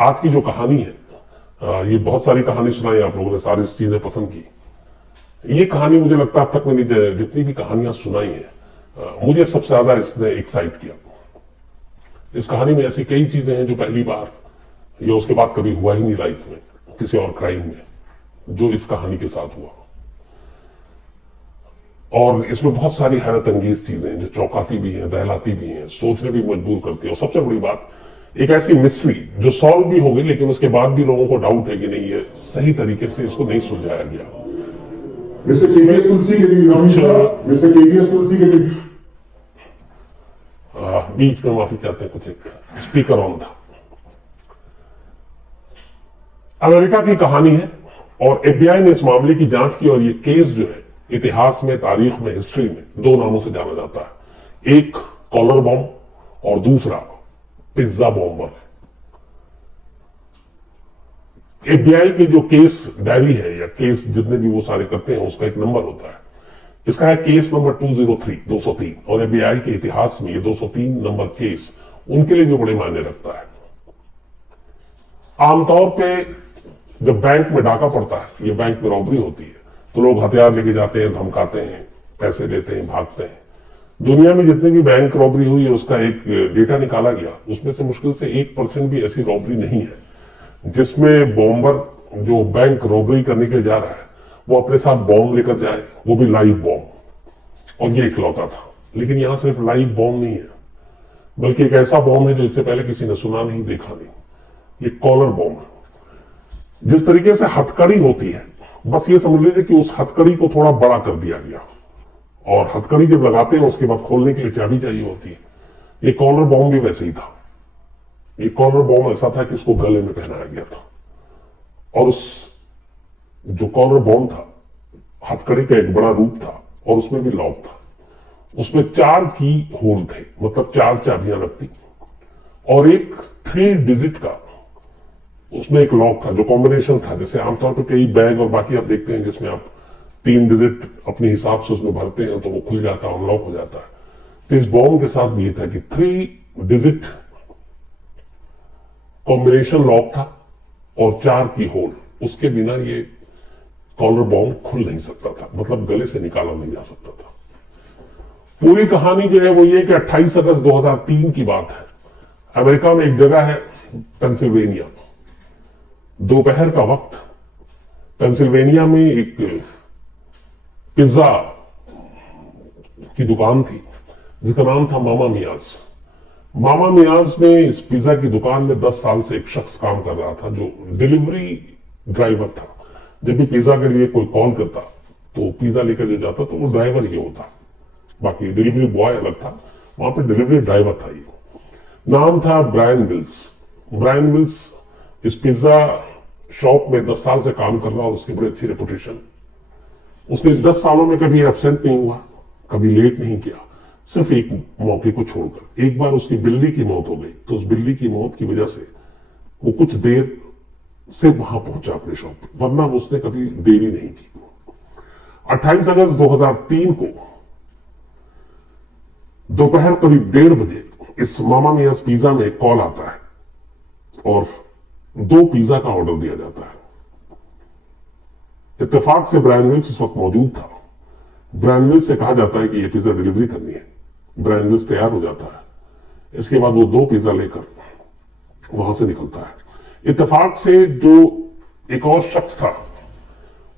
आज की जो कहानी है, ये बहुत सारी कहानी सुनाई आप लोगों ने, सारी चीजें पसंद की। ये कहानी मुझे लगता है अब तक मैंने जितनी भी कहानियां सुनाई है, मुझे सबसे ज्यादा इसने एक्साइट किया। इस कहानी में ऐसी कई चीजें हैं जो पहली बार या उसके बाद कभी हुआ ही नहीं लाइफ में किसी और क्राइम में, जो इस कहानी के साथ हुआ। और इसमें बहुत सारी हैरत अंगेज चीजें हैं जो चौंकाती भी हैं, दहलाती भी हैं, सोचने भी मजबूर करती है। और सबसे बड़ी बात, एक ऐसी मिस्ट्री जो सॉल्व भी हो गई लेकिन उसके बाद भी लोगों को डाउट है कि नहीं ये सही तरीके से इसको नहीं सुलझाया गया। मिस्टर केवीएस तुलसी के लिए मिस्टर केवीएस तुलसी के लिए बीच में माफी चाहते हैं, कुछ एक स्पीकर ऑन था। अमेरिका की कहानी है और एफबीआई ने इस मामले की जांच की और ये केस जो है इतिहास में, तारीख में, हिस्ट्री में दो नामों से जाना जाता है। एक कॉलर बॉम्ब और दूसरा पिज्जा बॉम्बर। एफबीआई के जो केस डायरी है या केस जितने भी वो सारे करते हैं उसका एक नंबर होता है। इसका है केस नंबर 203 और एफबीआई के इतिहास में ये 203 नंबर केस उनके लिए जो बड़े मायने रखता है। आमतौर पे जब बैंक में डाका पड़ता है, ये बैंक में रॉबरी होती है, तो लोग हथियार लेके जाते हैं, धमकाते हैं, पैसे लेते हैं, भागते हैं। दुनिया में जितनी भी बैंक रॉबरी हुई है उसका एक डेटा निकाला गया, उसमें से मुश्किल से 1% भी ऐसी रॉबरी नहीं है जिसमें बॉम्बर जो बैंक रॉबरी करने के लिए जा रहा है वो अपने साथ बॉम्ब लेकर जाए, वो भी लाइव बॉम्ब। और ये इकलौता था। लेकिन यहां सिर्फ लाइव बॉम्ब नहीं है, बल्कि एक ऐसा बॉम्ब है जो इससे पहले किसी ने सुना नहीं, देखा नहीं। ये कॉलर बॉम्ब है। जिस तरीके से हथकड़ी होती है, बस ये समझ लीजिए कि उस हथकड़ी को थोड़ा बड़ा कर दिया गया, और हथकड़ी जब लगाते हैं उसके बाद खोलने के लिए चाबी चाहिए होती है। ये कॉलर बॉम्ब भी वैसे ही था। ये कॉलर बॉम्ब ऐसा था कि इसको गले में पहनाया गया था, और उस जो कॉलर बॉम्ब था हथकड़ी का एक बड़ा रूप था और उसमें भी लॉक था। उसमें 4 की होल थे, मतलब 4 चाबियां लगती, और एक 3 डिजिट का उसमें एक लॉक था जो कॉम्बिनेशन था। जैसे आमतौर पर कई बैग और बाकी आप देखते हैं जिसमें आप 3 डिजिट अपने हिसाब से उसमें भरते हैं तो वो खुल जाता है, अनलॉक हो जाता है। तो इस बॉम्ब के साथ भी ये था कि 3 डिजिट कॉम्बिनेशन लॉक था और 4 की होल। उसके बिना ये कॉलर बॉम्ब खुल नहीं सकता था, मतलब गले से निकाला नहीं जा सकता था। पूरी कहानी जो है वो ये कि 28 अगस्त 2003 की बात है। अमेरिका में एक जगह है पेंसिल्वेनिया। दोपहर का वक्त पेंसिल्वेनिया में एक पिज्जा की दुकान थी जिसका नाम था मामा मियाज। मामा मियाज में इस पिज्जा की दुकान में 10 साल से एक शख्स काम कर रहा था जो डिलीवरी ड्राइवर था। जब भी पिज्जा के लिए कोई कॉल करता तो पिज्जा लेकर जो जाता तो वो ड्राइवर ही होता, बाकी डिलीवरी बॉय अलग था, वहां पे डिलीवरी ड्राइवर था। ये नाम था ब्रायन विल्स। ब्रायन विल्स इस पिज्जा शॉप में 10 साल से काम कर रहा और उसकी बड़ी अच्छी रेपुटेशन। उसने 10 सालों में कभी एब्सेंट नहीं हुआ, कभी लेट नहीं किया, सिर्फ एक मौके को छोड़कर। एक बार उसकी बिल्ली की मौत हो गई, तो उस बिल्ली की मौत की वजह से वो कुछ देर से वहां पहुंचा अपने शॉप पे, वरना उसने कभी देरी नहीं की। 28 अगस्त 2003 को दोपहर करीब 1:30 बजे इस मामा मियाज पिज्जा में एक कॉल आता है और 2 पिज्जा का ऑर्डर दिया जाता है। इत्तेफाक से ब्रायन विल्स इस वक्त मौजूद था। ब्रायन विल्स से कहा जाता है कि यह पिज्जा डिलीवरी करनी है। ब्रायन विल्स तैयार हो जाता है। इसके बाद वो 2 पिज्जा लेकर वहां से निकलता है। इत्तेफाक से जो एक और शख्स था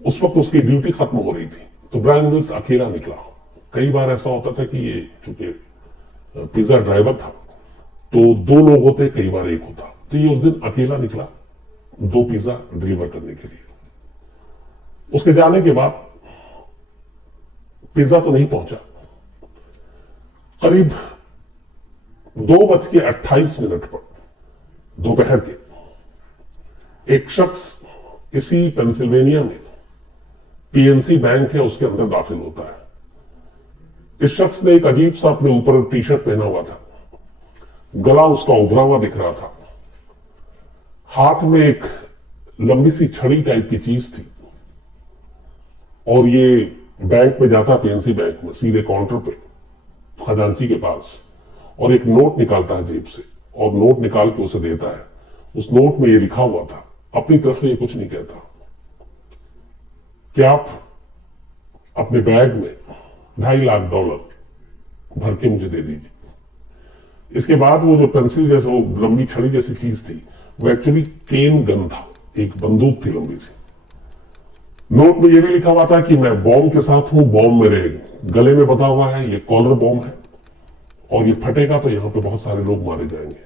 उस वक्त उसकी ड्यूटी खत्म हो रही थी, तो ब्रायन विल्स अकेला निकला। कई बार ऐसा होता था कि ये चूंकि पिज्जा ड्राइवर था तो 2 लोग होते, कई बार 1 होता। तो ये उस दिन अकेला निकला 2 पिज्जा डिलीवर करने के लिए। उसके जाने के बाद पिज्जा तो नहीं पहुंचा। करीब 2:28 पर दोपहर के एक शख्स इसी पेंसिल्वेनिया में पीएनसी बैंक है उसके अंदर दाखिल होता है। इस शख्स ने एक अजीब सा अपने ऊपर टी शर्ट पहना हुआ था, गला उसका उभरा हुआ दिख रहा था, हाथ में एक लंबी सी छड़ी टाइप की चीज थी, और ये बैंक में जाता, पीएनसी बैंक में, सीधे काउंटर पे खजांची के पास, और एक नोट निकालता है जेब से और नोट निकाल के उसे देता है उस नोट में ये लिखा हुआ था, अपनी तरफ से ये कुछ नहीं कहता, कि आप अपने बैग में $2.5 लाख भर के मुझे दे दीजिए। इसके बाद वो जो पेंसिल जैसे वो लंबी छड़ी जैसी चीज थी, वो एक्चुअली केन गन था, एक बंदूक थी लंबी सी। नोट में ये भी लिखा हुआ था कि मैं बॉम्ब के साथ हूं, बॉम्ब मेरे गले में बंधा हुआ है, ये कॉलर बॉम्ब है और ये फटेगा तो यहां पे बहुत सारे लोग मारे जाएंगे।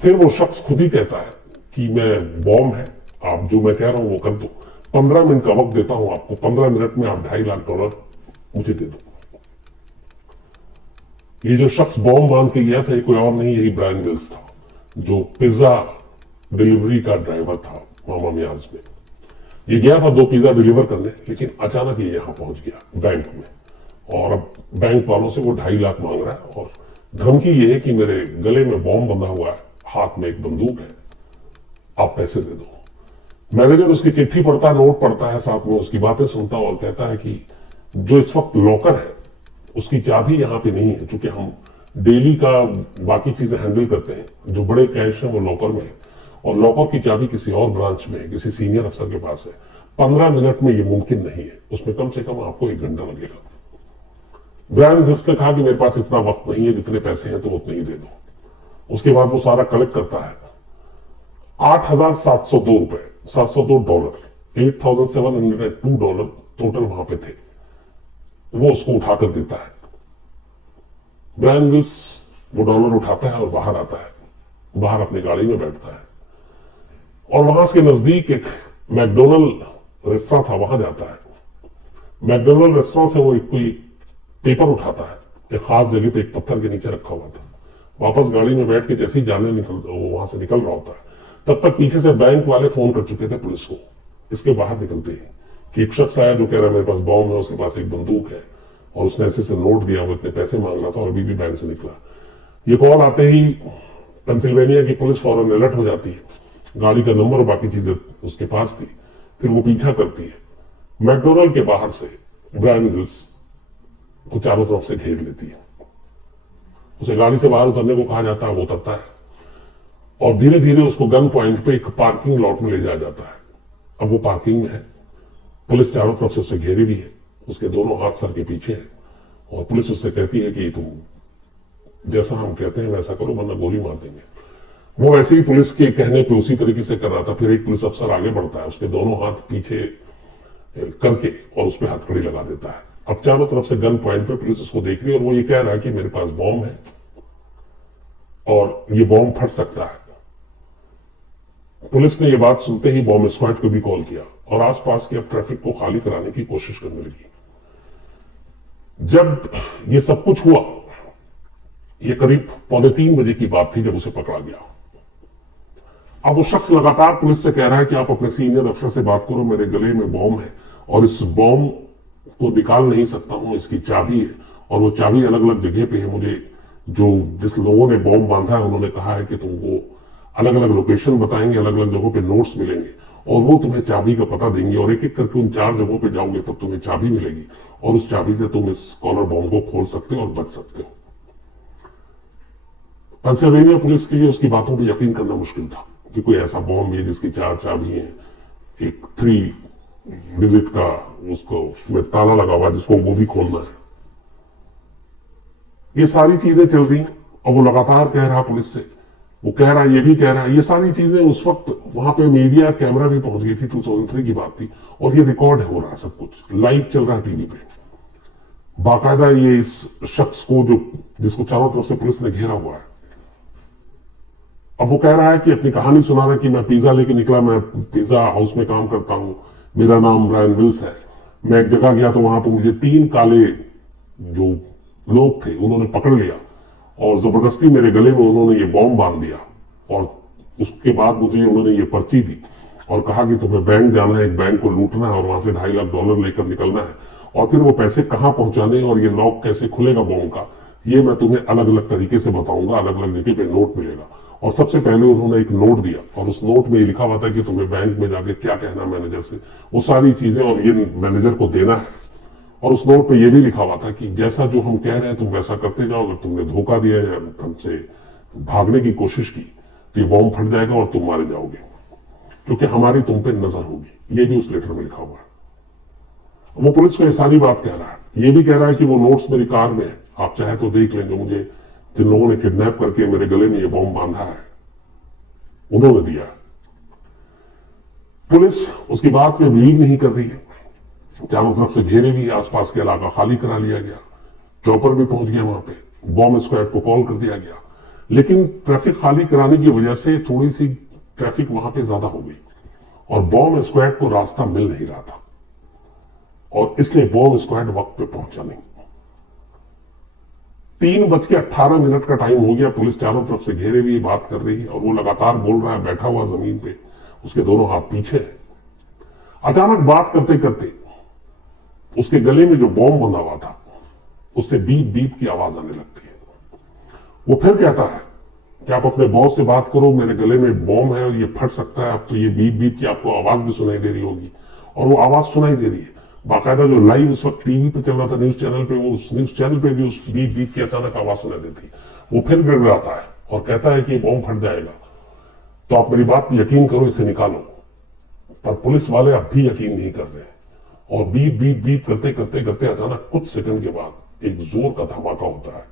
फिर वो शख्स खुद ही कहता है कि मैं बॉम्ब है, आप जो मैं कह रहा हूं वो कर दो, 15 मिनट का वक्त देता हूं आपको, 15 मिनट में आप $2.5 लाख मुझे दे दो। ये जो शख्स बॉम्ब बांध के गया था, ये कोई और नहीं, यही ब्रायन विल्स था, जो पिज्जा डिलीवरी का ड्राइवर था मामा मियाज में। ये गया था 2 पिज्जा डिलीवर करने, लेकिन अचानक ये यहां पहुंच गया बैंक में, और अब बैंक वालों से वो $2.5 लाख मांग रहा है और धमकी ये है कि मेरे गले में बॉम्ब बंधा हुआ है, हाथ में एक बंदूक है, आप पैसे दे दो। मैनेजर उसकी चिट्ठी पढ़ता है, नोट पढ़ता है, साथ में उसकी बातें सुनता है और कहता है कि जो इस वक्त लॉकर है उसकी चाबी यहां पे नहीं है, क्योंकि हम डेली का बाकी चीजें हैंडल करते हैं, जो बड़े कैश है वो लॉकर में है और लॉकर की चाबी किसी और ब्रांच में है, किसी सीनियर अफसर के पास है। 15 मिनट में ये मुमकिन नहीं है, उसमें कम से कम आपको 1 घंटा लगेगा। ब्रायन विल्स ने कहा कि मेरे पास इतना वक्त नहीं है, जितने पैसे हैं तो उतने ही दे दो। उसके बाद वो सारा कलेक्ट करता है, $8,702, $702, $8,702 टोटल वहां पे थे, वो उसको उठाकर देता है। ब्रायन विल्स वो डॉलर उठाता है और बाहर आता है, बाहर अपनी गाड़ी में बैठता है और वहां से नजदीक एक मैकडोनल्ड रेस्टोरेंट था, वहां जाता है। मैकडोनल्ड रेस्टोरेंट से वो एक कोई पेपर उठाता है, एक खास जगह पे एक पत्थर के नीचे रखा हुआ था। वापस गाड़ी में बैठ के जैसे ही जाने वहां से निकल रहा होता है, तब तक पीछे से बैंक वाले फोन कर चुके थे पुलिस को। इसके बाहर निकलते ही कि एक शख्स आया जो कह रहा है मेरे पास बॉम्ब है, उसके पास एक बंदूक है और उसने ऐसे से नोट दिया, वो इतने पैसे मांग रहा था और अभी भी बैंक से निकला। ये कॉल आते ही पेंसिल्वेनिया की पुलिस फौरन अलर्ट हो जाती है, गाड़ी का नंबर और बाकी चीजें उसके पास थी। फिर वो पीछा करती है, मैकडोनल्ड के बाहर से ब्रायन विल्स को चारों तरफ से घेर लेती है। उसे गाड़ी से बाहर उतरने को कहा जाता है, वो उतरता है और धीरे धीरे उसको गन पॉइंट पे एक पार्किंग लॉट में ले जाया जाता है। अब वो पार्किंग में है, पुलिस चारों तरफ से उसे घेरी भी है, उसके दोनों हाथ सर के पीछे है और पुलिस उससे कहती है कि तुम जैसा हम कहते हैं वैसा करो वरना गोली मार देंगे। वो ऐसे ही पुलिस के कहने पे उसी तरीके से कर रहा था। फिर एक पुलिस अफसर आगे बढ़ता है, उसके दोनों हाथ पीछे करके और उस पर हथकड़ी लगा देता है। अब चारों तरफ से गन पॉइंट पे पुलिस उसको देख रही है और वो ये कह रहा है कि मेरे पास बॉम्ब है और ये बॉम्ब फट सकता है। पुलिस ने ये बात सुनते ही बॉम्ब स्क्वाड को भी कॉल किया और आसपास के अब ट्रैफिक को खाली कराने की कोशिश करने लगी। जब ये सब कुछ हुआ, ये करीब 2:45 बजे की बात थी जब उसे पकड़ा गया। अब वो शख्स लगातार पुलिस से कह रहा है कि आप अपने सीनियर अफसर से बात करो, मेरे गले में बॉम्ब है और इस बॉम्ब को निकाल नहीं सकता हूं, इसकी चाबी है और वो चाबी अलग अलग जगह पे है। मुझे जिस लोगों ने बॉम्ब बांधा है उन्होंने कहा है कि तुमको अलग अलग लोकेशन बताएंगे, अलग अलग जगहों पे नोट्स मिलेंगे और वो तुम्हें चाबी का पता देंगे और एक एक करके उन 4 जगहों पे जाओगे तब तुम्हें चाबी मिलेगी और उस चाबी से तुम इस कॉलर बॉम्ब को खोल सकते हो और बच सकते हो। पेंसिल्वेनिया पुलिस के लिए उसकी बातों पर यकीन करना मुश्किल था कि कोई ऐसा बॉम्ब है जिसकी 4 चाबी है, एक 3 डिजिट का उसको उसमें ताला लगा हुआ जिसको वो भी खोलना है। ये सारी चीजें चल रही और वो लगातार कह रहा पुलिस से, वो कह रहा है, ये भी कह रहा है। ये सारी चीजें उस वक्त वहां पे मीडिया कैमरा भी पहुंच गई थी, 2003 की बात थी और ये रिकॉर्ड हो रहा है, सब कुछ लाइव चल रहा है टीवी पे। बाकायदा ये इस शख्स को जिसको चारों तरफ से पुलिस ने घेरा हुआ है, अब वो कह रहा है कि अपनी कहानी सुना रहा है कि मैं पिज्जा लेके निकला, मैं पिज्जा हाउस में काम करता हूं, मेरा नाम ब्रायन विल्स है। मैं एक जगह गया तो वहां पर मुझे 3 काले जो लोग थे उन्होंने पकड़ लिया और जबरदस्ती मेरे गले में उन्होंने ये बॉम्ब बांध दिया और उसके बाद मुझे उन्होंने ये पर्ची दी और कहा कि तुम्हें बैंक जाना है, एक बैंक को लूटना है और वहां से $2.5 लाख लेकर निकलना है और फिर वो पैसे कहां पहुंचाने और ये लॉक कैसे खुलेगा बॉम्ब का, ये मैं तुम्हें अलग अलग तरीके से बताऊंगा, अलग अलग जगह पे नोट मिलेगा। और सबसे पहले उन्होंने एक नोट दिया और उस नोट में ये लिखा हुआ था कि तुम्हें बैंक में जाके क्या कहना मैनेजर से, वो सारी चीजें और ये मैनेजर को देना है। और उस नोट पे ये भी लिखा हुआ था कि जैसा जो हम कह रहे हैं तुम वैसा करते जाओ, अगर तुमने धोखा दिया या हमसे भागने की कोशिश की तो ये बॉम्ब फट जाएगा और तुम मारे जाओगे, क्योंकि हमारी तुम पे नजर होगी। ये भी उस लेटर में लिखा हुआ है। वो पुलिस को ये सारी बात कह रहा है, ये भी कह रहा है कि वो नोट्स मेरी कार में है, आप चाहे तो देख लें, जो मुझे जिन लोगों ने किडनैप करके मेरे गले में ये बॉम्ब बांधा है उन्होंने दिया। पुलिस उसकी बात में बिलीव नहीं कर रही है, चारों तरफ से घेरे भी, आसपास के इलाका खाली करा लिया गया, चॉपर भी पहुंच गया वहां पे, बॉम्ब स्क्वाड को कॉल कर दिया गया, लेकिन ट्रैफिक खाली कराने की वजह से थोड़ी सी ट्रैफिक वहां पे ज्यादा हो गई और बॉम्ब स्क्वाड को रास्ता मिल नहीं रहा था और इसलिए बॉम्ब स्क्वाड वक्त पे पहुंचा नहीं। 3:18 का टाइम हो गया, पुलिस चारों तरफ से घेरे हुई बात कर रही है और वो लगातार बोल रहा है, बैठा हुआ जमीन पे, उसके दोनों हाथ पीछे है। अचानक बात करते करते उसके गले में जो बॉम्ब बंधा हुआ था उससे बीप बीप की आवाज आने लगती है। वो फिर कहता है कि आप अपने बॉस से बात करो, मेरे गले में बॉम्ब है और ये फट सकता है, अब तो ये बीप बीप की आपको आवाज भी सुनाई दे रही होगी। और वो आवाज सुनाई दे रही है बाकायदा, जो लाइव उस वक्त टीवी पे चल रहा था न्यूज चैनल पे, वो उस न्यूज चैनल पे भी उस बीप बीप की अचानक आवाज सुनाई देती। वो फिर गिड़गिड़ाता है और कहता है कि बॉम्ब फट जाएगा, तो आप मेरी बात पर यकीन करो, इसे निकालो। पर पुलिस वाले अब भी यकीन नहीं कर रहे और बीप बीप बीप करते करते करते अचानक कुछ सेकंड के बाद एक जोर का धमाका होता है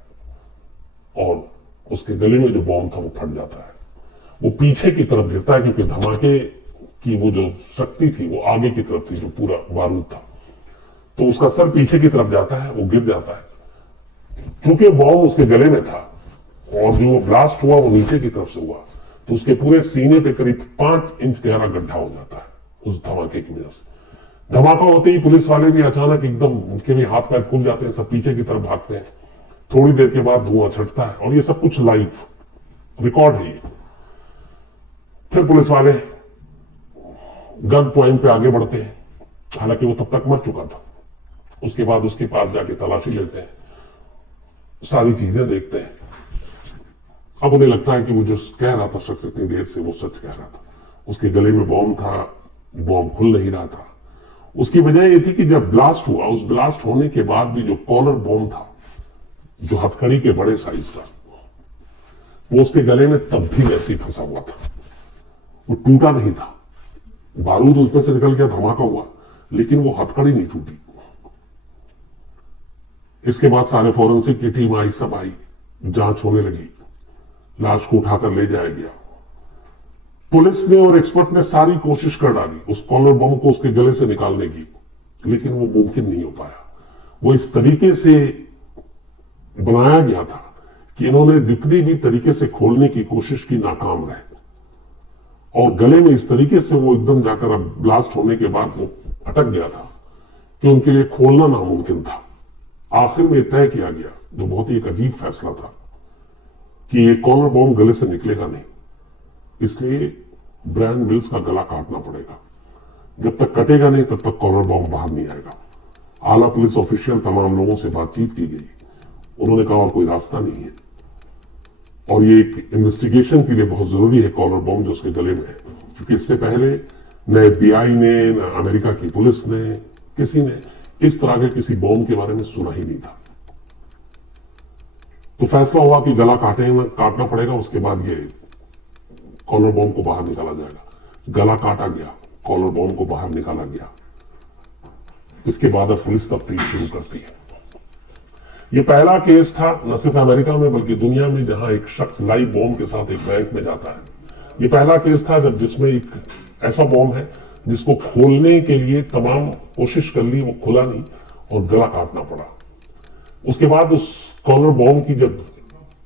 और उसके गले में जो बॉम्ब था वो फट जाता है। वो पीछे की तरफ गिरता है क्योंकि धमाके की वो जो शक्ति थी वो आगे की तरफ थी, जो पूरा बारूद था, तो उसका सर पीछे की तरफ जाता है, वो गिर जाता है। चूंकि बॉम्ब उसके गले में था और जो ब्लास्ट हुआ वो नीचे की तरफ से हुआ, तो उसके पूरे सीने पे करीब 5 इंच गहरा गड्ढा हो जाता है उस धमाके की वजह से। धमाका होते ही पुलिस वाले भी अचानक एकदम, उनके भी हाथ पैर खुल जाते हैं, सब पीछे की तरफ भागते हैं। थोड़ी देर के बाद धुआं छटता है और ये सब कुछ लाइव रिकॉर्ड है। फिर पुलिस वाले गन पॉइंट पे आगे बढ़ते हैं, हालांकि वो तब तक मर चुका था। उसके बाद उसके पास जाके तलाशी लेते हैं, सारी चीजें देखते हैं। अब उन्हें लगता है कि वो जो कह रहा था शख्स इतनी देर से, वो सच कह रहा था। उसके गले में बॉम्ब था, बॉम्ब खुल नहीं रहा था। उसकी वजह यह थी कि जब ब्लास्ट हुआ, उस ब्लास्ट होने के बाद भी जो कॉलर बॉम्ब था, जो हथकड़ी के बड़े साइज का, वो उसके गले में तब भी वैसे ही फंसा हुआ था, वो टूटा नहीं था। बारूद उसमें से निकल गया, धमाका हुआ, लेकिन वो हथकड़ी नहीं टूटी। इसके बाद सारे फॉरेंसिक की टीम आई, सब आई, जांच होने लगी, लाश को उठाकर ले जाया गया। पुलिस ने और एक्सपर्ट ने सारी कोशिश कर डाली उस कॉलर बम को उसके गले से निकालने की, लेकिन वो मुमकिन नहीं हो पाया। वो इस तरीके से बनाया गया था कि इन्होंने जितनी भी तरीके से खोलने की कोशिश की, नाकाम रहे। और गले में इस तरीके से वो एकदम जाकर, अब ब्लास्ट होने के बाद वो अटक गया था कि उनके लिए खोलना नामुमकिन था। आखिर में तय किया गया, जो बहुत ही एक अजीब फैसला था, कि ये कॉलर बॉम्ब गले से निकलेगा नहीं, इसलिए ब्रायन मिल्स का गला काटना पड़ेगा। जब तक कटेगा नहीं तब तक कॉलर बॉम्ब बाहर नहीं आएगा। आला पुलिस ऑफिशियल तमाम लोगों से बातचीत की गई, उन्होंने कहा और कोई रास्ता नहीं है, और ये एक इन्वेस्टिगेशन के लिए बहुत जरूरी है कॉलर बॉम्ब जो उसके गले में है, क्योंकि इससे पहले न FBI ने, न अमेरिका की पुलिस ने, किसी ने इस तरह के किसी बॉम्ब के बारे में सुना ही नहीं था। तो फैसला हुआ कि गला काटना पड़ेगा, उसके बाद ये कॉलर बॉम्ब को बाहर निकाला जाएगा। गला काटा गया, कॉलर बॉम्ब को बाहर निकाला गया। इसके बाद अब पुलिस तफ्तीश शुरू करती है। ये पहला केस था न सिर्फ अमेरिका में बल्कि दुनिया में जहां एक शख्स लाइव बॉम्ब के साथ एक बैंक में जाता है। ये पहला केस था जब जिसमें एक ऐसा बॉम्ब है जिसको खोलने के लिए तमाम कोशिश कर ली, वो खुला नहीं और गला काटना पड़ा। उसके बाद उस कॉलर बॉम्ब की जब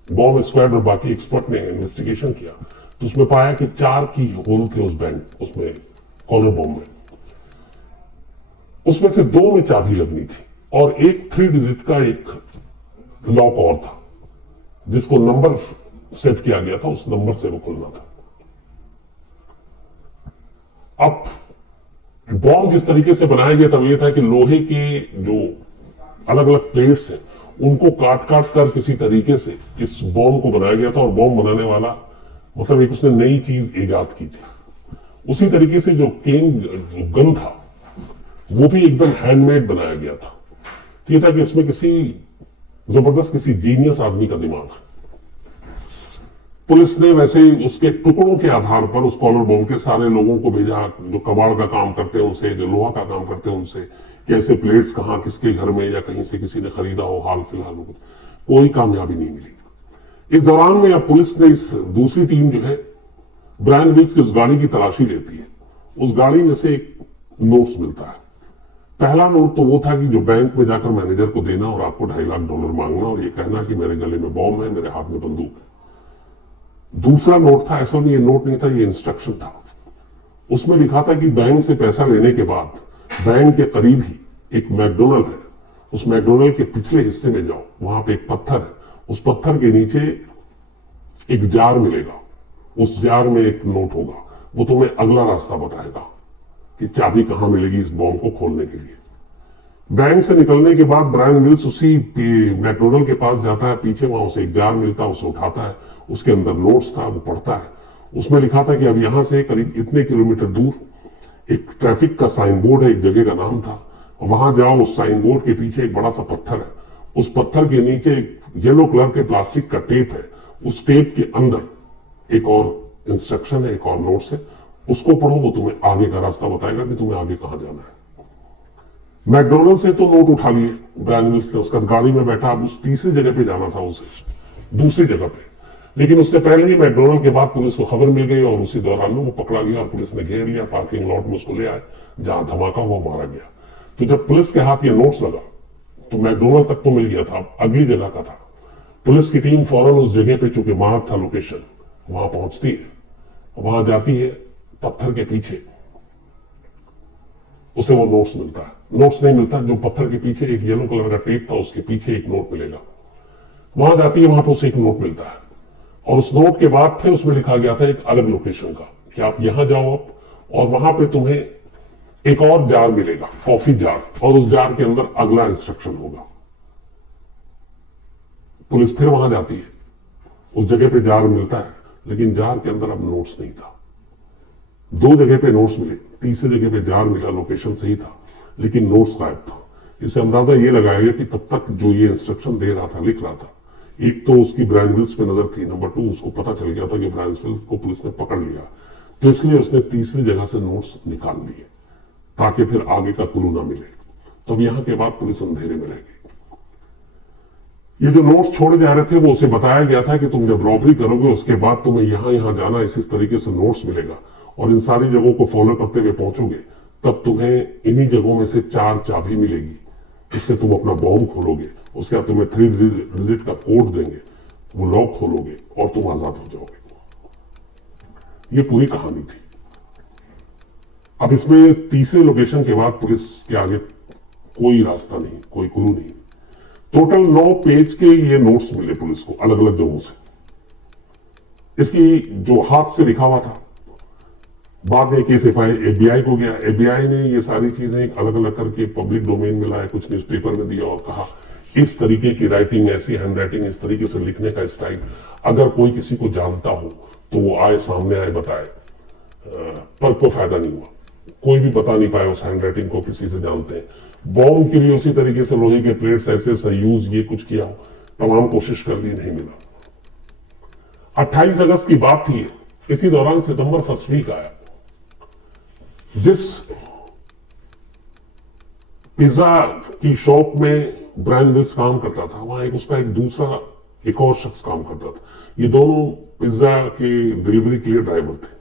बॉम्ब स्क्वाड और बाकी एक्सपर्ट ने इन्वेस्टिगेशन किया तो उसमें पाया कि 4 की होल थे उस बैंक, उसमें कॉलर बॉम्ब में। उसमें से 2 में चाबी लगनी थी और एक 3 डिजिट का एक लॉक और था जिसको नंबर सेट किया गया था, उस नंबर से वो खुलना था। अब बॉम्ब जिस तरीके से बनाया गया था वो ये था कि लोहे के जो अलग अलग प्लेट्स हैं उनको काट काट कर किसी तरीके से इस बॉम्ब को बनाया गया था, और बॉम्ब बनाने वाला मतलब एक उसने नई चीज ईजाद की थी। उसी तरीके से जो गन था वो भी एकदम हैंडमेड बनाया गया था। ये था कि उसमें किसी जबरदस्त, किसी जीनियस आदमी का दिमाग। पुलिस ने वैसे ही उसके टुकड़ों के आधार पर उस कॉलर बम के सारे लोगों को भेजा, जो कबाड़ का काम करते हैं उनसे, जो लोहा का काम करते हैं उनसे, कैसे प्लेट्स कहाँ किसके घर में या कहीं से किसी ने खरीदा हो हाल फिलहाल में, कोई कामयाबी नहीं मिली। इस दौरान में अब पुलिस ने इस दूसरी टीम जो है ब्रायन विल्स की उस गाड़ी की तलाशी लेती है। उस गाड़ी में से एक नोट्स मिलता है। पहला नोट तो वो था कि जो बैंक में जाकर मैनेजर को देना और आपको $2.5 लाख मांगना और ये कहना कि मेरे गले में बॉम्ब है, मेरे हाथ में बंदूक है। दूसरा नोट था, असल में ये नोट नहीं था, ये इंस्ट्रक्शन था। उसमें लिखा था कि बैंक से पैसा लेने के बाद बैंक के करीब ही एक मैकडोनल्ड है, उस मैकडोनल्ड के पिछले हिस्से में जाओ, वहां पे एक पत्थर है, उस पत्थर के नीचे एक जार मिलेगा, उस जार में एक नोट होगा, वो तुम्हें अगला रास्ता बताएगा कि चाबी कहां मिलेगी इस बॉम्ब को खोलने के लिए। बैंक से निकलने के बाद ब्रायन विल्स उसी मैकडोनल्ड के पास जाता है, पीछे वहां उसे एक जार मिलता है, उसे उठाता है, उसके अंदर नोट्स था, वो पढ़ता है। उसमें लिखा था कि अब यहां से करीब इतने किलोमीटर दूर एक ट्रैफिक का साइन बोर्ड है, एक जगह का नाम था, वहां जाओ, उस साइन बोर्ड के पीछे एक बड़ा सा पत्थर है, उस पत्थर के नीचे एक येलो कलर के प्लास्टिक का टेप है, उस टेप के अंदर एक और इंस्ट्रक्शन है, एक और नोट्स है, उसको पढ़ो, वो तुम्हें आगे का रास्ता बताएगा कि तुम्हें आगे कहां जाना है। मैकडोनल्ड से तो नोट उठा लिए ब्रायन विल्स ने, उसका गाड़ी में बैठा, अब उस तीसरी जगह पे जाना था उसे, दूसरी जगह पे। लेकिन उससे पहले ही मैकडोनल्ड के बाद पुलिस को खबर मिल गई और उसी दौरान में वो पकड़ा गया और पुलिस ने घेर लिया, पार्किंग लॉट में उसको ले आए, जहां धमाका हुआ, मारा गया। तो जब पुलिस के हाथ ये नोट्स लगा तो मैकडोनल्ड तक तो मिल गया था, अगली जगह का था। पुलिस की टीम फौरन उस जगह पे, चूंकि मार्क था लोकेशन, वहां पहुंचती है, वहां जाती है, पत्थर के पीछे उसे वो नोट्स मिलता है। नोट्स नहीं मिलता, जो पत्थर के पीछे एक येलो कलर का टेप था, उसके पीछे एक नोट मिलेगा। वहां जाती है, वहां पर उसे एक नोट मिलता है और उस नोट के बाद फिर उसमें लिखा गया था एक अलग लोकेशन का कि आप यहां जाओ आप, और वहां पे तुम्हें एक और जार मिलेगा, कॉफी जार, और उस जार के अंदर अगला इंस्ट्रक्शन होगा। पुलिस फिर वहां जाती है, उस जगह पे जार मिलता है, लेकिन जार के अंदर अब नोट्स नहीं था। दो जगह पे नोट्स मिले, तीसरी जगह पे जार मिला, लोकेशन सही था, लेकिन नोट्स गायब था। इससे अंदाजा ये लगाया गया कि तब तक जो ये इंस्ट्रक्शन दे रहा था, लिख रहा था, एक तो उसकी ब्रायन विल्स पे नजर थी, नंबर 2 उसको पता चल गया था कि ब्रायन विल्स को पुलिस ने पकड़ लिया, तो इसलिए उसने तीसरी जगह से नोट्स निकाल लिए ताकि फिर आगे का क्लू ना मिले। तो अब यहां के बाद पुलिस अंधेरे में रह गई। ये जो नोट्स छोड़े जा रहे थे, वो उसे बताया गया था कि तुम जब रॉबरी करोगे उसके बाद तुम्हें यहां यहां जाना, इस तरीके से नोट्स मिलेगा और इन सारी जगहों को फॉलो करते हुए पहुंचोगे, तब तुम्हें इन्हीं जगहों में से 4 चाबी मिलेगी, इससे तुम अपना बॉम्ब खोलोगे, उसके बाद तुम्हें 3 डिजिट का कोड देंगे, वो लॉक खोलोगे और तुम आजाद हो जाओगे। ये पूरी कहानी थी। अब इसमें तीसरे लोकेशन के बाद पुलिस के आगे कोई रास्ता नहीं, कोई क्लू नहीं। टोटल 9 पेज के ये नोट्स मिले पुलिस को अलग अलग जगहों से। इसकी जो हाथ से लिखा हुआ था, बाद में केस एफबीआई को गया, एफबीआई ने ये सारी चीजें एक अलग अलग करके पब्लिक डोमेन में लाया, कुछ न्यूज़पेपर में दिया और कहा इस तरीके की राइटिंग, ऐसी हैंडराइटिंग, इस तरीके से लिखने का स्टाइल, अगर कोई किसी को जानता हो तो वो आए, सामने आए, बताए। पर कोई फायदा नहीं हुआ, कोई भी बता नहीं पाया उस हैंडराइटिंग को किसी से जानते हैं। बॉम्ब के लिए उसी तरीके से लोहे के प्लेट्स ऐसे यूज ये कुछ किया हो, तमाम कोशिश कर ली, नहीं मिला। 28 अगस्त की बात थी, इसी दौरान सितंबर फर्स्ट वीक आया। जिस पिज्जा की शॉप में ब्रायन विल्स काम करता था, वहां उसका एक और शख्स काम करता था। ये दोनों पिज्जा के डिलीवरी के लिए ड्राइवर थे।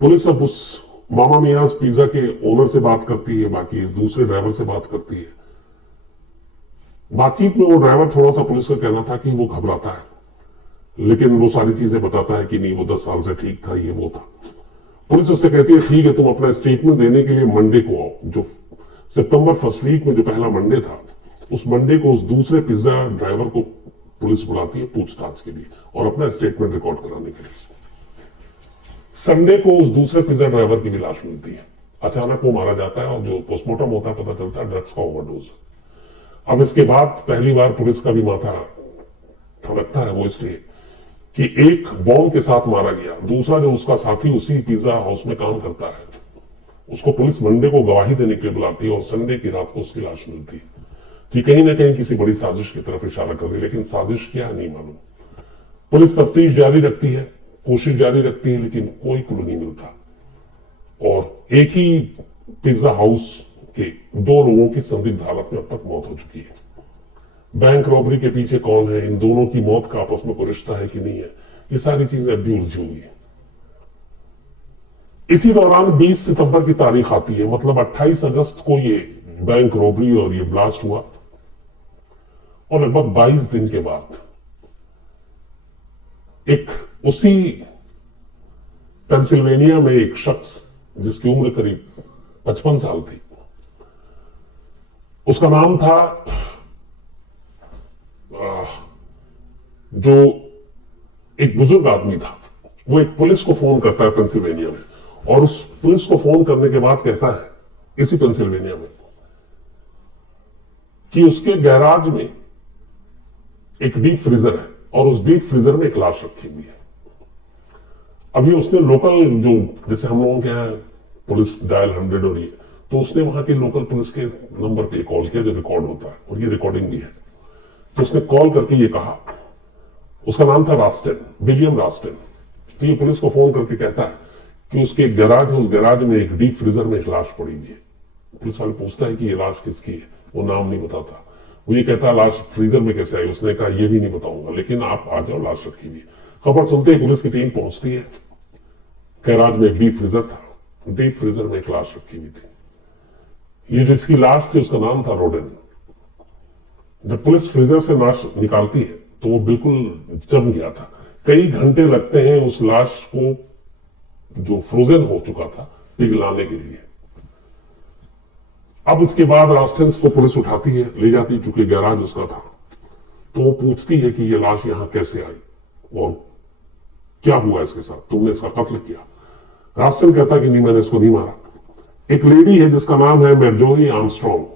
पुलिस अब उस मामा मियाज पिज्जा के ओनर से बात करती है, बाकी इस दूसरे ड्राइवर से बात करती है। बातचीत में वो ड्राइवर थोड़ा सा पुलिस का कहना था कि वो घबराता है, लेकिन वो सारी चीजें बताता है कि नहीं, वो 10 साल से ठीक था, ये वो था। पुलिस उससे कहती है ठीक है, तुम अपना स्टेटमेंट देने के लिए मंडे को आओ। जो सितंबर फर्स्ट वीक में जो पहला मंडे था, उस मंडे को उस दूसरे पिज्जा ड्राइवर को पुलिस बुलाती है पूछताछ के लिए और अपना स्टेटमेंट रिकॉर्ड कराने के लिए। संडे को उस दूसरे पिज्जा ड्राइवर की भी लाश मिलती है। अचानक वो मारा जाता है और जो पोस्टमार्टम होता है पता चलता है ड्रग्स का ओवरडोज। अब इसके बाद पहली बार पुलिस का भी माथा ठनकता है, वो इसलिए कि एक बॉम्ब के साथ मारा गया, दूसरा जो उसका साथी उसी पिज्जा हाउस में काम करता है, उसको पुलिस मंडे को गवाही देने के लिए बुलाती है और संडे की रात को उसकी लाश मिलती है। कि कहीं ना कहीं किसी बड़ी साजिश की तरफ इशारा कर रही, लेकिन साजिश क्या नहीं मालूम। पुलिस तफ्तीश जारी रखती है, कोशिश जारी रखती है, लेकिन कोई क्लू नहीं मिलता। और एक ही पिज्जा हाउस के 2 लोगों की संदिग्ध हालत में अब तक मौत हो चुकी है। बैंक रॉबरी के पीछे कौन है, इन दोनों की मौत का आपस में कोई रिश्ता है कि नहीं है, ये सारी चीजें अब भी उलझी हुई है। इसी दौरान 20 सितंबर की तारीख आती है, मतलब 28 अगस्त को ये बैंक रॉबरी और ये ब्लास्ट हुआ, और लगभग 22 दिन के बाद एक उसी पेंसिल्वेनिया में एक शख्स जिसकी उम्र करीब 55 साल थी, उसका नाम था जो एक बुजुर्ग आदमी था, वो एक पुलिस को फोन करता है पेंसिल्वेनिया में, और उस पुलिस को फोन करने के बाद कहता है इसी पेंसिल्वेनिया में कि उसके गैराज में एक डीप फ्रीजर है और उस डीप फ्रीजर में एक लाश रखी हुई है। अभी उसने लोकल, जो जैसे हम लोगों के यहाँ पुलिस डायल 100 हो रही है, तो उसने वहां के लोकल पुलिस के नंबर पे कॉल किया जो रिकॉर्ड होता है, और ये रिकॉर्डिंग भी है। तो उसने कॉल करके ये कहा, उसका नाम था रास्टेन, विलियम रास्टेन। तो ये पुलिस को फोन करके कहता है कि उसके गैराज है, उस गैराज में एक डीप फ्रीजर में एक लाश पड़ी हुई है। पुलिस वाले पूछता है कि ये लाश किसकी है, वो नाम नहीं बताता। वो ये कहता है लाश फ्रीजर में कैसे आई, उसने कहा ये भी नहीं बताऊंगा, लेकिन आप आ जाओ, लाश रखी हुई है। खबर सुनते ही पुलिस की टीम पहुंचती है, गैराज में एक डीप फ्रीजर था, डीप फ्रीजर में एक लाश रखी हुई थी। ये जिसकी लाश थी उसका नाम था रोडेन। जब पुलिस फ्रीजर से लाश निकालती है तो वो बिल्कुल जम गया था, कई घंटे लगते हैं उस लाश को जो फ्रोजन हो चुका था पिघलाने के लिए। अब उसके बाद रास्टेंस को पुलिस उठाती है, ले जाती, चूंकि गैराज उसका था, तो वो पूछती है कि ये लाश यहां कैसे आई और क्या हुआ इसके साथ, तुमने इसका कत्ल किया। रास्टेन कहता कि नहीं, मैंने इसको नहीं मारा। एक लेडी है जिसका नाम है मार्जोरी आर्मस्ट्रॉन्ग,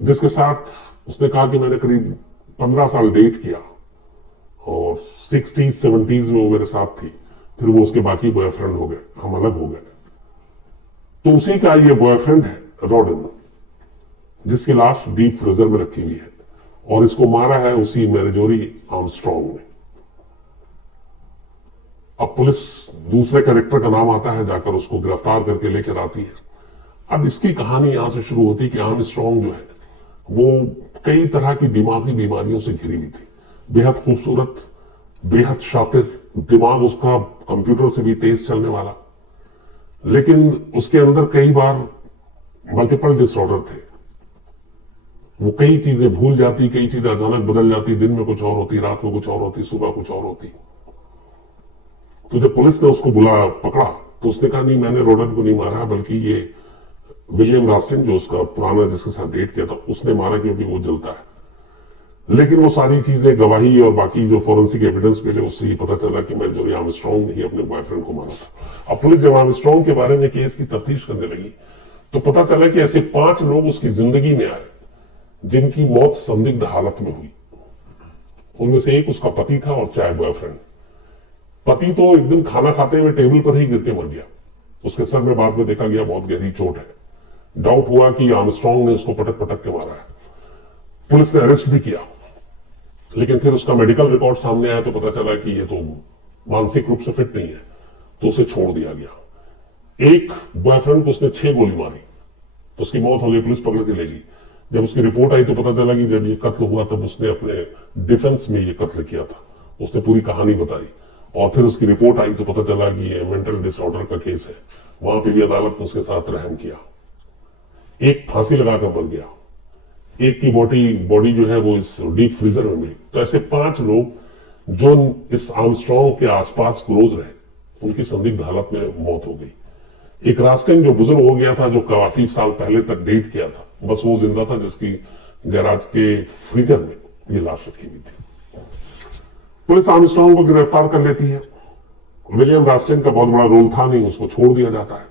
जिसके साथ उसने कहा कि मैंने करीब 15 साल डेट किया और 60s 70s में वो मेरे साथ थी, फिर वो उसके बाकी बॉयफ्रेंड हो गए, हम अलग हो गए। तो उसी का ये बॉयफ्रेंड है रोडेन, जिसकी लाश डीप फ्रीजर में रखी हुई है, और इसको मारा है उसी मार्जोरी आर्मस्ट्रॉन्ग ने। अब पुलिस दूसरे कैरेक्टर का नाम आता है, जाकर उसको गिरफ्तार करके लेकर आती है। अब इसकी कहानी यहां से शुरू होती है कि आर्मस्ट्रॉन्ग जो है वो कई तरह की दिमागी बीमारियों से घिरी हुई थी, बेहद खूबसूरत, बेहद शातिर, दिमाग उसका कंप्यूटर से भी तेज चलने वाला, लेकिन उसके अंदर कई बार मल्टीपल डिसऑर्डर थे। वो कई चीजें भूल जाती, कई चीजें अचानक बदल जाती, दिन में कुछ और होती, रात में कुछ और होती, सुबह कुछ और होती। तो जब पुलिस ने उसको पकड़ा तो उसने कहा नहीं, मैंने रोडेन को नहीं मारा, बल्कि ये विलियम रास्टिन जो उसका पुराना जिसके साथ डेट किया था उसने मारा, क्योंकि वो जलता है। लेकिन वो सारी चीजें, गवाही और बाकी जो फोरेंसिक एविडेंस मिले, उससे ये पता चला कि मार्जोरी आर्मस्ट्रॉन्ग ने ही अपने बॉयफ्रेंड को मारा था। अब पुलिस जब आर्मस्ट्रॉन्ग के बारे में केस की तफ्तीश करने लगी तो पता चला कि ऐसे 5 लोग उसकी जिंदगी में आए जिनकी मौत संदिग्ध हालत में हुई। उनमें से एक उसका पति था और चाय बॉयफ्रेंड। पति तो एक दिन खाना खाते हुए टेबल पर ही गिर के मर गया, उसके सर में बाद में देखा गया बहुत गहरी चोट है। डाउट हुआ कि आर्मस्ट्रॉन्ग ने उसको पटक पटक के मारा है। पुलिस ने अरेस्ट भी किया, लेकिन फिर उसका मेडिकल रिकॉर्ड सामने आया तो पता चला कि ये तो मानसिक रूप से फिट नहीं है, तो उसे छोड़ दिया गया। एक बॉयफ्रेंड को उसने 6 गोली मारी, तो उसकी मौत हो गई, पुलिस पकड़ के ले गई। जब उसकी रिपोर्ट आई तो पता चला कि जब ये कत्ल हुआ तब उसने अपने डिफेंस में ये कत्ल किया था। उसने पूरी कहानी बताई, और फिर उसकी रिपोर्ट आई तो पता चला कि ये मेंटल डिसऑर्डर का केस है। वहां पे भी अदालत ने उसके साथ रहम किया। एक फांसी लगाकर मर गया, एक की बॉडी जो है वो इस डीप फ्रीजर में मिली। तो ऐसे 5 लोग जो इस आर्मस्ट्रॉन्ग के आसपास क्लोज रहे, उनकी संदिग्ध हालत में मौत हो गई। एक रास्टेन जो बुजुर्ग हो गया था, जो काफी साल पहले तक डेट किया था, बस वो जिंदा था, जिसकी गैराज के फ्रीजर में ये लाश रखी हुई थी। पुलिस आर्मस्ट्रॉन्ग को गिरफ्तार कर लेती है। विलियम रास्टेन का बहुत बड़ा रोल था नहीं, उसको छोड़ दिया जाता है।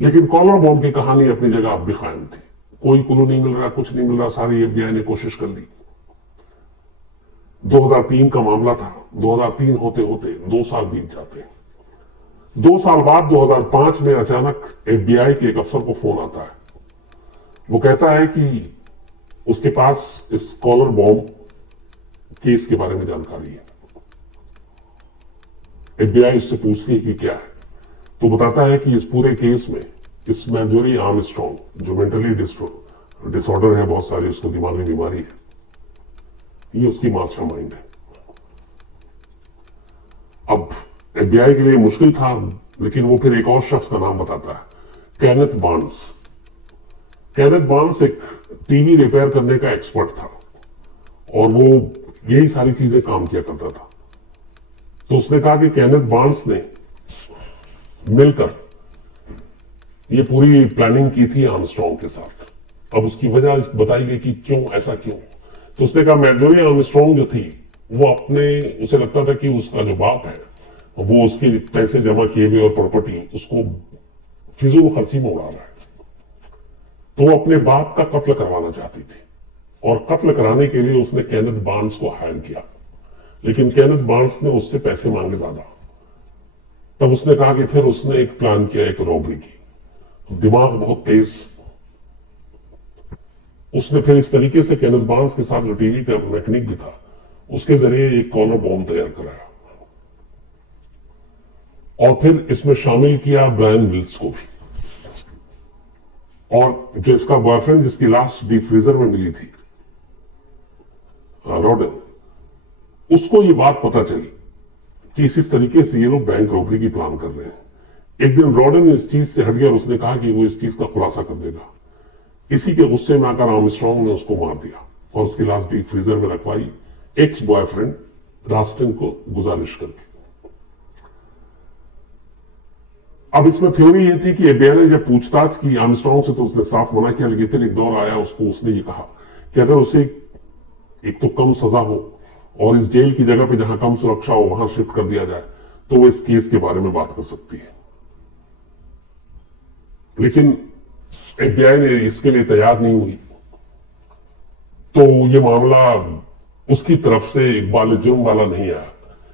लेकिन कॉलर बॉम्ब की कहानी अपनी जगह अब भी कायम थी। कोई क्लू नहीं मिल रहा, कुछ नहीं मिल रहा, सारी एफबीआई ने कोशिश कर ली। 2003 का मामला था। 2003 होते होते 2 साल बीत जाते हैं। 2 साल बाद 2005 में अचानक एफबीआई के एक अफसर को फोन आता है। वो कहता है कि उसके पास इस कॉलर बॉम्ब केस के बारे में जानकारी है। FBI इससे पूछती है कि क्या है, तो बताता है कि इस पूरे केस में इस मैर्जरी आर्मस्ट्रॉन्ग जो मेंटली डिसऑर्डर है, बहुत सारी उसको दिमागी बीमारी है, ये उसकी मास्टरमाइंड है। अब FBI के लिए मुश्किल था, लेकिन वो फिर एक और शख्स का नाम बताता है, केनेथ बार्न्स। केनेथ बार्न्स एक टीवी रिपेयर करने का एक्सपर्ट था और वो यही सारी चीजें काम किया करता था। तो उसने कहा कि केनेथ बार्न्स ने मिलकर ये पूरी प्लानिंग की थी आर्मस्ट्रॉन्ग के साथ। अब उसकी वजह बताई गई कि क्यों, ऐसा क्यों। तो उसने कहा मैर्जरी आर्मस्ट्रॉन्ग जो थी वो उसे लगता था कि उसका जो बाप है वो उसके पैसे जमा किए हुए और प्रॉपर्टी उसको फिजूल खर्ची में उड़ा रहा है, तो वो अपने बाप का कत्ल करवाना चाहती थी और कत्ल कराने के लिए उसने केनेथ बार्न्स को हायर किया। लेकिन केनेथ बार्न्स ने उससे पैसे मांगे ज्यादा। तब उसने कहा कि फिर उसने एक प्लान किया, एक रॉबरी की। दिमाग बहुत तेज। उसने फिर इस तरीके से केनेथ बार्न्स के साथ जो टीवी का मैकेनिक भी था उसके जरिए एक कॉर्नर बॉम्ब तैयार कराया और फिर इसमें शामिल किया ब्रायन विल्स को भी। और जो इसका बॉयफ्रेंड जिसकी लाश डीप फ्रीजर में मिली थी, रॉडन, उसको ये बात पता चली कि इस तरीके से ये लोग बैंक रॉबरी की प्लान कर रहे हैं। एक दिन रॉडन इस चीज से हट गया और उसने कहा कि वो इस चीज का खुलासा कर देगा। इसी के गुस्से में आकर आर्मस्ट्रॉन्ग ने उसको मार दिया और उसकी लाश डीप फ्रीजर में रखवाई, एक्स बॉयफ्रेंड रास्टिन को गुजारिश करके। अब इसमें थ्योरी ये थी कि FBI ने जब पूछताछ की आर्मस्ट्रॉन्ग से तो उसने साफ मना किया, लेकिन फिर एक दौर आया उसने ये कहा कि अगर उसे एक तो कम सजा हो और इस जेल की जगह पे जहां कम सुरक्षा हो वहां शिफ्ट कर दिया जाए तो वो इस केस के बारे में बात कर सकती है। लेकिन FBI ने इसके लिए तैयार नहीं हुई, तो ये मामला उसकी तरफ से इकबाल जुर्म वाला नहीं आया।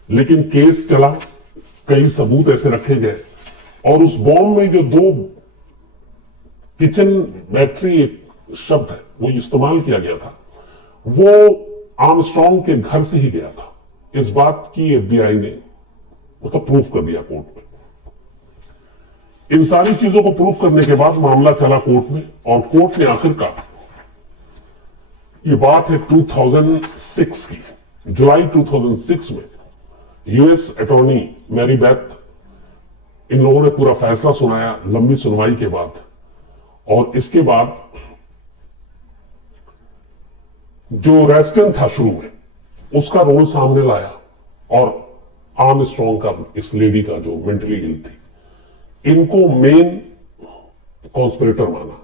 लेकिन केस चला, कई सबूत ऐसे रखे गए और उस बॉम्ब में जो 2 किचन बैटरी एक शब्द है वो इस्तेमाल किया गया था, वो आर्मस्ट्रॉन्ग के घर से ही गया था। इस बात की FBI ने मतलब प्रूफ कर दिया कोर्ट में। इन सारी चीजों को प्रूफ करने के बाद मामला चला कोर्ट में और कोर्ट ने आखिरकार, ये बात है 2006 की, जुलाई 2006 में US अटॉर्नी मैरी बेथ, इन लोगों ने पूरा फैसला सुनाया लंबी सुनवाई के बाद। और इसके बाद जो रेस्टन था शुरू में उसका रोल सामने लाया और आर्मस्ट्रॉन्ग का, इस लेडी का जो मेंटली इल थी, इनको मेन कॉन्स्पिरेटर माना,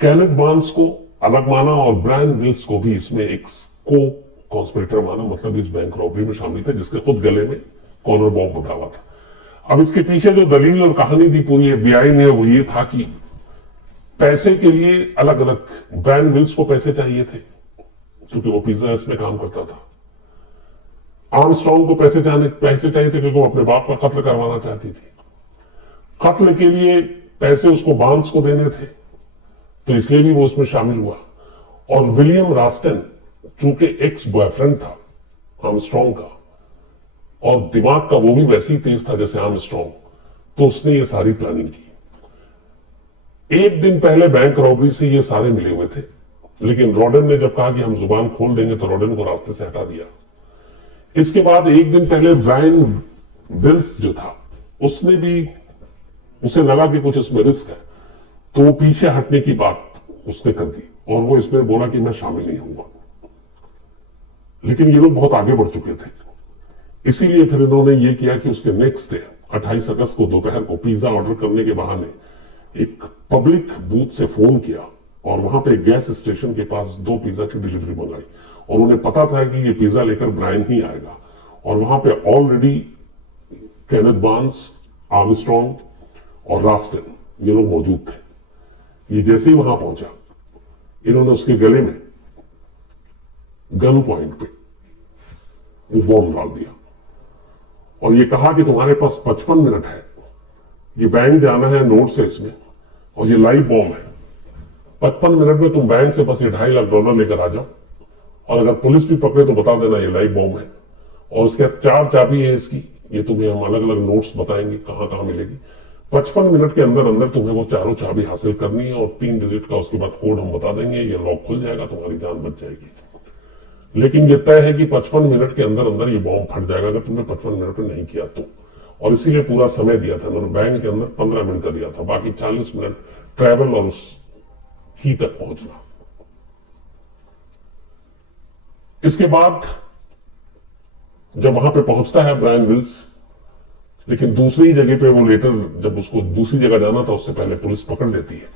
केनेथ बार्न्स को अलग माना और ब्रायन विल्स को भी इसमें एक को कॉन्स्पिरेटर माना, मतलब इस बैंक रॉबरी में शामिल थे जिसके खुद गले में कॉर्नर बॉम्ब बंधा हुआ था। अब इसके पीछे जो दलील और कहानी दी पूरी FBI ने वो ये था कि पैसे के लिए अलग अलग, ब्रायन विल्स को पैसे चाहिए थे क्योंकि वो पिज्जा में काम करता था, आर्मस्ट्रॉन्ग को पैसे चाहिए थे क्योंकि वो अपने बाप का कत्ल करवाना चाहती थी, कत्ल के लिए पैसे उसको बार्न्स को देने थे तो इसलिए भी वो उसमें शामिल हुआ। और विलियम रास्टन चूंकि एक्स बॉयफ्रेंड था आर्मस्ट्रॉन्ग का और दिमाग का वो भी वैसे ही तेज था जैसे आर्मस्ट्रॉन्ग, तो उसने ये सारी प्लानिंग की। एक दिन पहले बैंक रॉबरी से ये सारे मिले हुए थे, लेकिन रॉडन ने जब कहा कि हम जुबान खोल देंगे तो रॉडन को रास्ते से हटा दिया। इसके बाद एक दिन पहले ब्रायन विल्स जो था उसे लगा कि कुछ इसमें रिस्क है, तो वो पीछे हटने की बात उसने कर दी और वो इसमें बोला कि मैं शामिल नहीं होऊंगा। लेकिन ये लोग बहुत आगे बढ़ चुके थे, इसीलिए फिर इन्होंने ये किया कि उसके नेक्स्ट डे 28 अगस्त को दोपहर को पिज्जा ऑर्डर करने के बहाने एक पब्लिक बूथ से फोन किया और वहां पे गैस स्टेशन के पास 2 पिज्जा की डिलीवरी मंगाई और उन्हें पता था कि ये पिज्जा लेकर ब्रायन ही आएगा। और वहां पे ऑलरेडी केनेथ बार्न्स, आर्मस्ट्रॉन्ग और रास्टन ये लोग मौजूद थे। ये जैसे ही वहां पहुंचा, इन्होंने उसके गले में गन पॉइंट पे वो बॉम्ब डाल दिया और ये कहा कि तुम्हारे पास 55 मिनट है, ये बैंक जाना है नोट से इसमें और ये लाइव बॉम्ब है, 55 मिनट में तुम बैंक से बस ये $2.5 लाख लेकर आ जाओ और अगर पुलिस भी पकड़े तो बता देना ये लाइव बॉम्ब है, और उसके 4 चाबी है इसकी, ये तुम्हें हम अलग अलग नोट्स बताएंगे कहां कहां मिलेगी। 55 मिनट के अंदर अंदर तुम्हें वो चारों चाबी हासिल करनी है, और 3 डिजिट का उसके बाद कोड हम बता देंगे, ये लॉक खुल जाएगा, तुम्हारी जान बच जाएगी। लेकिन ये तय है कि 55 मिनट के अंदर अंदर ये बॉम्ब फट जाएगा अगर तुमने 55 मिनट में नहीं किया तो। और इसीलिए पूरा समय दिया था उन्होंने, बैंक के अंदर 15 मिनट का दिया था, बाकी 40 मिनट ट्रैवल और उस की तक पहुंचना। इसके बाद जब वहां पे पहुंचता है ब्रायन विल्स, लेकिन दूसरी जगह पे वो लेटर जब उसको दूसरी जगह जाना था उससे पहले पुलिस पकड़ लेती है।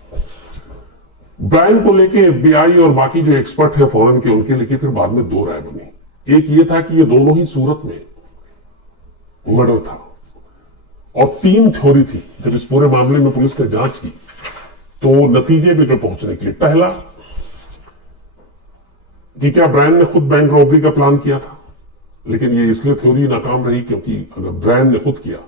ब्रायन को लेके एफबीआई और बाकी जो एक्सपर्ट है फॉरेन के, उनके लेके फिर बाद में 2 राय बनी। एक ये था कि ये दोनों ही सूरत में मर्डर था, और 3 थ्योरी थी। जब इस पूरे मामले में पुलिस ने जांच की तो नतीजे पे जो पहुंचने के लिए, पहला कि क्या ब्रायन ने खुद बैंक रॉबरी का प्लान किया था, लेकिन ये इसलिए थ्योरी नाकाम रही क्योंकि अगर ब्रायन ने खुद किया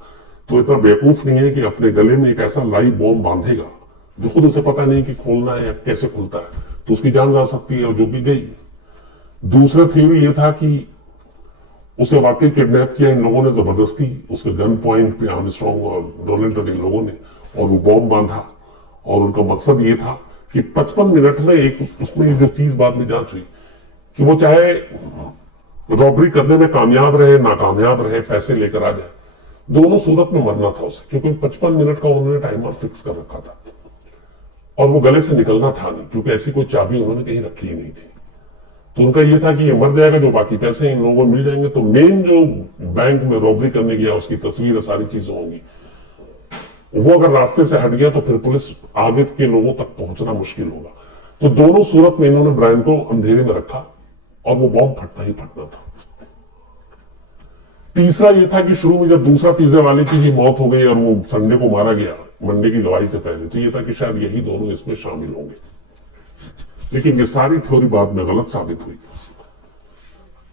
तो इतना बेवकूफ नहीं है कि अपने गले में एक ऐसा लाइव बॉम्ब बांधेगा जो खुद उसे पता नहीं कि खोलना है या कैसे खुलता है, तो उसकी जान जा सकती है, और जो भी गई। दूसरा थ्योरी ये था कि उसे वाकई किडनैप किया इन लोगों ने जबरदस्ती, उसके गन पॉइंट पे आर्मस्ट्रांग और डोनाल्ड इन लोगों ने, और वो बॉम्ब बांधा, और उनका मकसद ये था कि 55 मिनट में एक, उसमें जो चीज बाद में जांच हुई कि वो चाहे रॉबरी करने में कामयाब रहे नाकामयाब रहे, पैसे लेकर आ जाए, दोनों सूरत में मरना था उसे, क्योंकि 55 मिनट का उन्होंने टाइमर फिक्स कर रखा था, और वो गले से निकलना था नहीं, क्योंकि ऐसी कोई चाबी उन्होंने कहीं रखी ही नहीं थी। तो उनका ये था कि ये मर जाएगा, जो बाकी पैसे इन लोगों को मिल जाएंगे। तो मेन जो बैंक में रॉबरी करने गया उसकी तस्वीर, सारी चीजें होंगी, वो अगर रास्ते से हट गया तो फिर पुलिस आगे के लोगों तक पहुंचना मुश्किल होगा। तो दोनों सूरत में इन्होंने ब्रायन को अंधेरे में रखा, और वो बॉम्ब फटना ही फटना था। तीसरा ये था कि शुरू में जब दूसरा पिज्जा वाले की ही मौत हो गई और वो संडे को मारा गया, मंडे की गवाही से पहले, तो ये था कि शायद यही दोनों इसमें शामिल होंगे, लेकिन ये सारी थ्योरी बाद में गलत साबित हुई।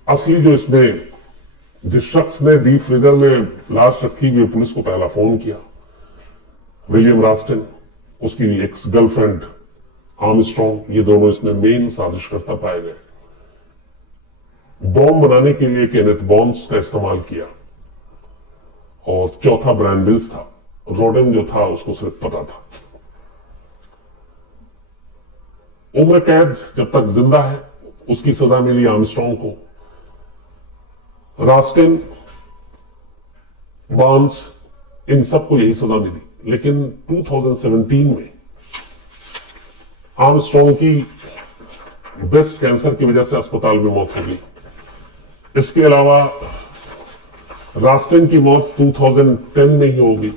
असली जो इसमें, जिस शख्स ने डीप फ्रीजर में लाश रखी हुई पुलिस को पहला फोन किया, विलियम रास्टिन, उसकी एक्स गर्लफ्रेंड आर्मस्ट्रांग, ये दोनों इसमें मेन साजिशकर्ता पाए गए। बॉम्ब बनाने के लिए केनेथ बॉन्स का इस्तेमाल किया, और चौथा ब्रायन विल्स था। रोडेन जो था उसको सिर्फ पता था। उम्र कैद जब तक जिंदा है, उसकी सजा मिली आर्मस्ट्रांग को। रास्टिन, बॉन्स, इन सबको यही सजा मिली, लेकिन 2017 में आर्मस्ट्रांग की ब्रेस्ट कैंसर की वजह से अस्पताल में मौत हो गई। इसके अलावा रास्टिन की मौत 2010 में ही होगी,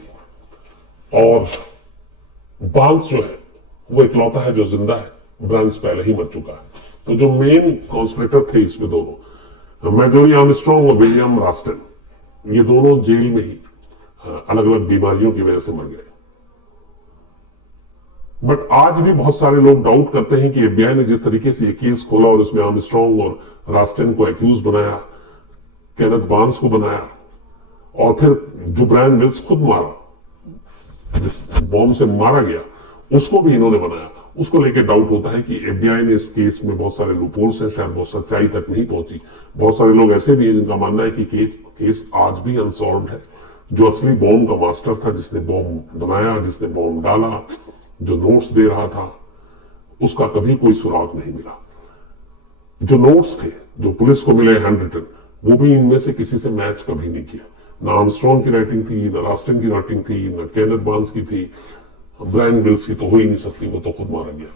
और बांस जो है वो इकलौता है जो जिंदा है, ब्रांस पहले ही मर चुका है। तो जो मेन कॉन्स्पिरेटर थे इसमें दोनों, मैजोरी आर्मस्ट्रांग और विलियम रास्टिन, ये दोनों जेल में ही अलग अलग बीमारियों की वजह से मर गए। बट आज भी बहुत सारे लोग डाउट करते हैं कि एफबीआई ने जिस तरीके से ये केस खोला और उसमें आर्मस्ट्रांग और रास्टिन को एक्यूज बनाया, केनेथ बार्न्स को बनाया, और फिर जो ब्रायन विल्स खुद मारा, जिस बॉम्ब से मारा गया, उसको भी इन्होंने बनाया, उसको लेकर डाउट होता है कि एफबीआई ने इस केस में बहुत सारे लूपहोल्स हैं, शायद वो सच्चाई तक नहीं पहुंची। बहुत सारे लोग ऐसे भी हैं जिनका मानना है कि केस आज भी अनसॉल्व्ड है। जो असली बॉम्ब का मास्टर था, जिसने बॉम्ब बनाया, जिसने बॉम्ब डाला, जो नोट्स दे रहा था, उसका कभी कोई सुराग नहीं मिला। जो नोट्स थे जो पुलिस को मिले हैंड रिटन, वो भी इनमें से किसी से मैच कभी नहीं किया। ना आर्मस्ट्रांग की राइटिंग थी, ना रास्टिन की राइटिंग थी, ना केनेथ बार्न्स की थी, ब्रायन विल्स की तो हो ही नहीं सकती, वो तो खुद मारा गया।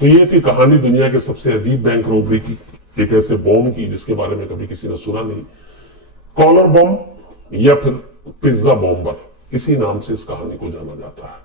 तो ये थी कहानी दुनिया के सबसे अजीब बैंक रॉबरी की, एक ऐसे बॉम्ब की जिसके बारे में कभी किसी ने सुना नहीं। कॉलर बॉम्ब या फिर पिज्जा बॉम्बर, इसी नाम से इस कहानी को जाना जाता है।